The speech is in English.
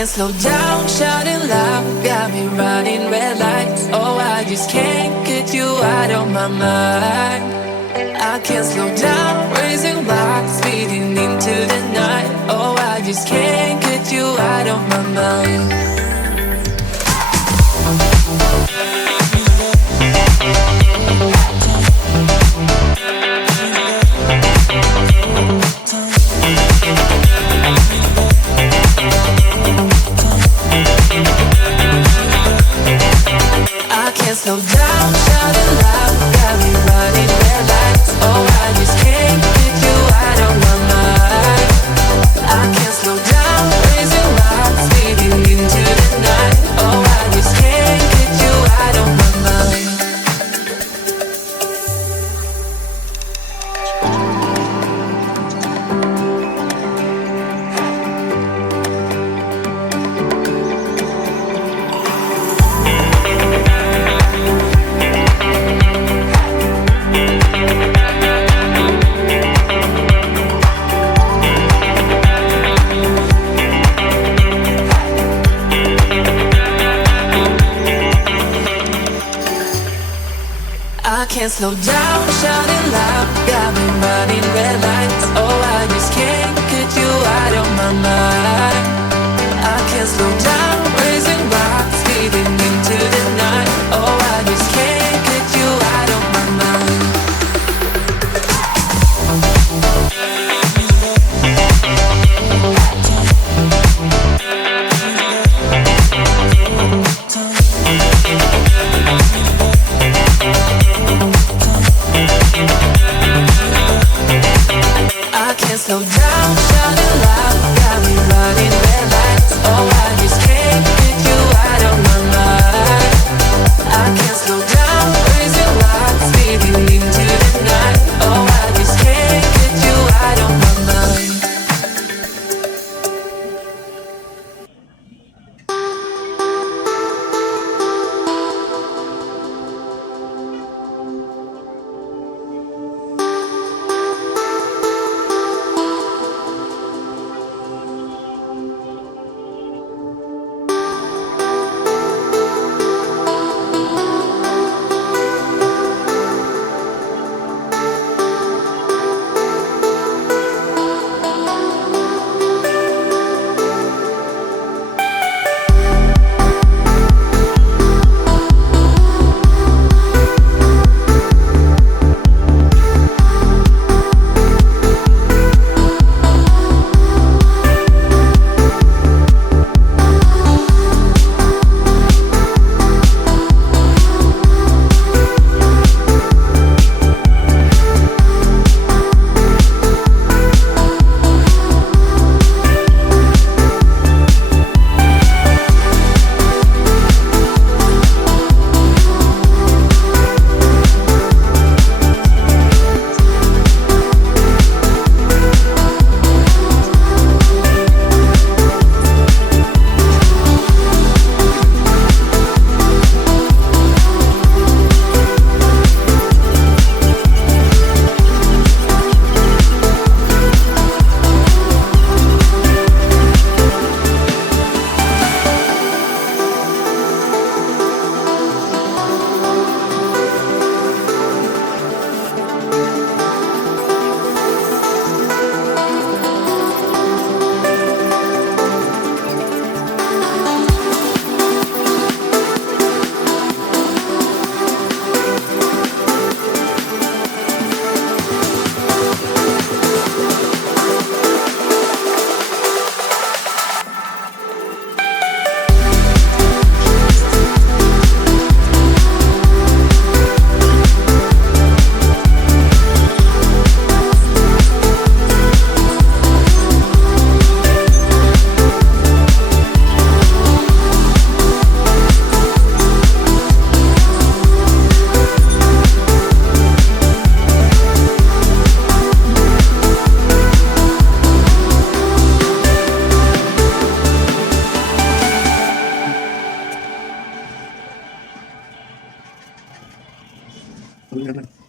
can't slow down, shouting loud, got me running red lights. Oh, I just can't get you out of my mind. I can't slow down, raising rocks, speeding into the night. Oh, I just can't get you out of my mind. I can't slow down, shouting loud, got me running red lights. Oh, I just can't get you out of my mind. I can't slow down, raising rocks, speeding into the night. Oh, I just can't get you out of my mind. I can't slow down, shouting loud, got me running red lights. Oh, I just can't get you out of my mind. I can't slow down, raising rocks, speeding into the night. Oh, I just can't get you out of my mind. I can't slow down, shouting loud, got me running red lights. Oh, I just can't get you out of my mind. I can't slow down, raising rocks, speeding into the night. Oh, I just can't get you out of my mind. Uy, ano?